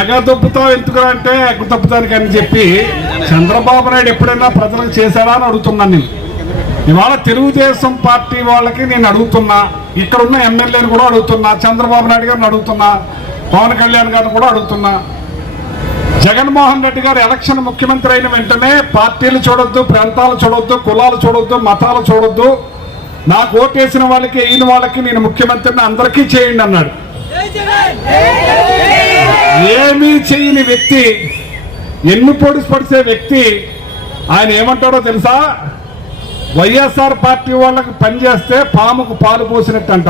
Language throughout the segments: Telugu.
ఎగదొప్పుతావు ఎందుకంటే ఎగదొప్పుతానికి అని చెప్పి చంద్రబాబు నాయుడు ఎప్పుడైనా ప్రజలకు చేశారా అని అడుగుతున్నాను నేను. ఇవాళ తెలుగుదేశం పార్టీ వాళ్ళకి నేను అడుగుతున్నా, ఇక్కడున్న ఎమ్మెల్యేని కూడా అడుగుతున్నా, చంద్రబాబు నాయుడు గారిని అడుగుతున్నా, పవన్ కళ్యాణ్ గారిని కూడా అడుగుతున్నా. జగన్మోహన్ రెడ్డి గారు ఎలక్షన్ ముఖ్యమంత్రి అయిన వెంటనే పార్టీలు చూడొద్దు, ప్రాంతాలు చూడొద్దు, కులాలు చూడొద్దు, మతాలు చూడొద్దు, నాకు ఓటేసిన వాళ్ళకి అయిన వాళ్ళకి నేను ముఖ్యమంత్రిని అందరికీ చేయండి అన్నాడు. ఏమీ చేయని వ్యక్తి, ఎన్ను పొడిసే వ్యక్తి ఆయన ఏమంటాడో తెలుసా? వైఎస్ఆర్ పార్టీ వాళ్ళకి పనిచేస్తే పాముకు పాలు పోసినట్టు అంట.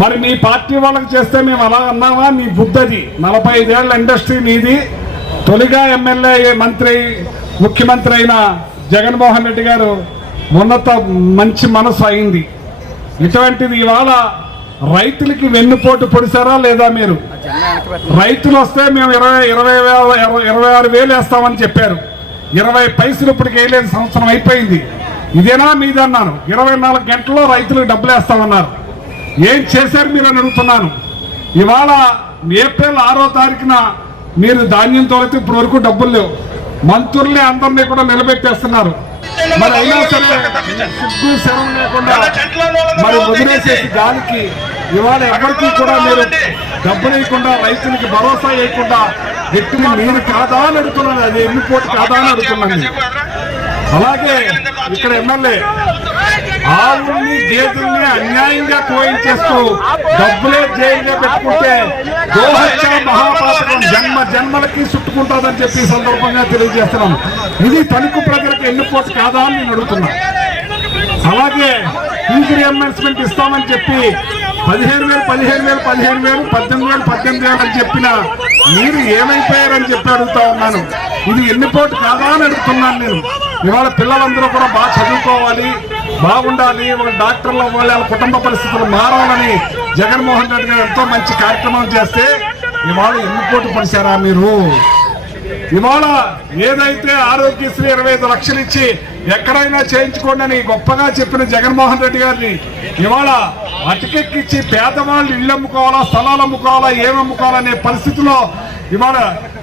మరి మీ పార్టీ వాళ్ళకి చేస్తే మేము అలా అన్నావా? నీ బుద్ధది. 45 ఏళ్ల ఇండస్ట్రీ నీది. తొలిగా ఎమ్మెల్యే మంత్రి ముఖ్యమంత్రి అయిన జగన్మోహన్ రెడ్డి గారు ఉన్నత మంచి మనసు అయింది. ఇటువంటిది ఇవాళ రైతులకి వెన్నుపోటు పొడిచారా లేదా? మీరు రైతులు వస్తే మేము 26,000 వేస్తామని చెప్పారు. 20 పైసలు ఇప్పటికి వేయలేదు, సంవత్సరం అయిపోయింది. ఇదేనా మీదన్నాను. 24 గంటల్లో రైతులకు డబ్బులు వేస్తామన్నారు. ఏం చేశారు మీరు అని అడుగుతున్నాను. ఇవాళ ఏప్రిల్ 6వ తారీఖున మీరు ధాన్యం తోలితే ఇప్పటి వరకు డబ్బులు లేవు. మంత్రుల్ని అందరినీ కూడా నిలబెట్టేస్తున్నారు. మరి అయినా సరే సిగ్గు శరం లేకుండా మరి వదిలేసేసి గాలికి ఇవాళ ఎవరికి కూడా మీరు డబ్బులు వేయకుండా, రైతులకి భరోసా వేయకుండా వ్యక్తిని మీరు కాదా అని అడుగుతున్నాను. అది ఎన్నిపోటు కాదా అని అడుగుతున్నాను. అలాగే ఇక్కడ ఎమ్మెల్యే ఆవుల్ని గేదెల్ని అన్యాయంగా కోయించేస్తూ డబ్బులే జైలుగా పెట్టుకుంటే గోహత్య మహాపాతకం జన్మలకి చుట్టుకుంటుందని చెప్పి ఈ సందర్భంగా తెలియజేస్తున్నాం. ఇది తణుకు ప్రజలకు ఎన్నిపోటు కాదా అని నేను అడుగుతున్నా. అలాగే ఫీజు రియంబర్స్మెంట్ ఇస్తామని చెప్పి 15,000 18,000 అని చెప్పిన మీరు ఏమైపోయారని చెప్పి అడుగుతా ఉన్నాను. ఇది ఎన్నిపోటు కాదా అని అడుగుతున్నాను నేను. ఇవాళ పిల్లలందరూ కూడా బాగా చదువుకోవాలి, బాగుండాలి, ఒక డాక్టర్లు అవ్వాలి, వాళ్ళ కుటుంబ పరిస్థితులు మారాలని జగన్మోహన్ రెడ్డి గారు ఎంతో మంచి కార్యక్రమం చేస్తే ఇవాళ ఎన్నిపోటు పడిచారా మీరు? ఇవాళ ఏదైతే ఆరోగ్యశ్రీ 25 లక్షలు ఇచ్చి ఎక్కడైనా చేయించుకోండి అని గొప్పగా చెప్పిన జగన్మోహన్ రెడ్డి గారిని ఇవాళ అటుకెక్కిచ్చి పేదవాళ్ళు ఇళ్ళు అమ్ముకోవాలా, స్థలాలు అమ్ముకోవాలా, ఏమమ్ముకోవాలనే పరిస్థితిలో ఇవాళ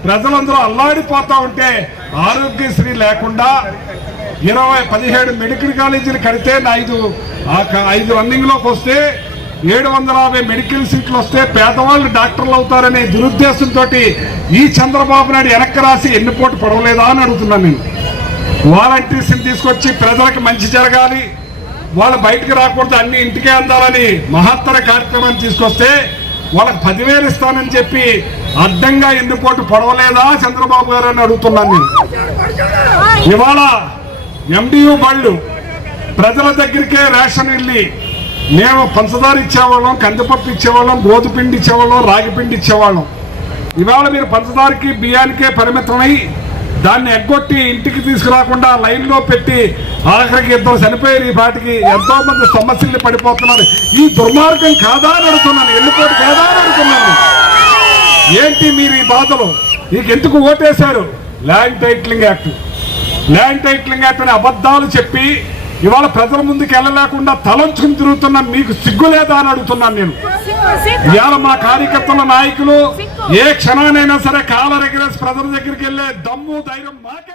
ప్రజలందరూ అల్లాడిపోతా ఉంటే ఆరోగ్యశ్రీ లేకుండా 17 మెడికల్ కాలేజీలు కడితే 5 రన్నింగ్లోకి వస్తే 750 మెడికల్ సీట్లు వస్తే పేదవాళ్ళు డాక్టర్లు అవుతారనే దురుద్దేశంతో ఈ చంద్రబాబు నాయుడు వెనక్కి రాసి ఎన్నిపోటు పడవలేదా అని అడుగుతున్నాను నేను. వాలంటీర్స్ని తీసుకొచ్చి ప్రజలకు మంచి జరగాలి, వాళ్ళు బయటకు రాకూడదు, అన్ని ఇంటికే అందాలని మహత్తర కార్యక్రమాన్ని తీసుకొస్తే వాళ్ళకి 10,000 ఇస్తానని చెప్పి అడ్డంగా ఎన్నిపోటు పడవలేదా చంద్రబాబు గారు అని అడుగుతున్నాను నేను. ఇవాళ MDU బళ్ళు ప్రజల దగ్గరికే రేషన్ వెళ్ళి మేము పంచదార ఇచ్చేవాళ్ళం, కందిపప్పు ఇచ్చేవాళ్ళం, గోధుపిండి ఇచ్చేవాళ్ళం, రాగిపిండి ఇచ్చేవాళ్ళం. ఇవాళ మీరు పంచదారకి బియ్యానికే పరిమితమై దాన్ని ఎగ్గొట్టి ఇంటికి తీసుకురాకుండా లైన్లో పెట్టి ఆఖరికి 2 చనిపోయారు. ఈ పాటికి ఎంతో మంది సమస్యలు పడిపోతున్నారు. ఈ దుర్మార్గం కాదా అని అడుగుతున్నాను. ఎన్నిపోటు కాదా అని అడుగుతున్నాను. ఏంటి మీరు ఈ బాధలు? మీకు ఎందుకు ఓటేశారు? ల్యాండ్ టైటిలింగ్ యాక్ట్ అని అబద్ధాలు చెప్పి ఇవాళ ప్రజల ముందుకు వెళ్ళలేకుండా తలంచుకుని తిరుగుతున్నా మీకు సిగ్గు లేదా అని అడుగుతున్నాను నేను. ఇవాళ మా కార్యకర్తల నాయకులు ఏ క్షణానైనా సరే కాలర్ ఎగరేసి ప్రజల దగ్గరికి వెళ్ళే దమ్ము ధైర్యం మాకే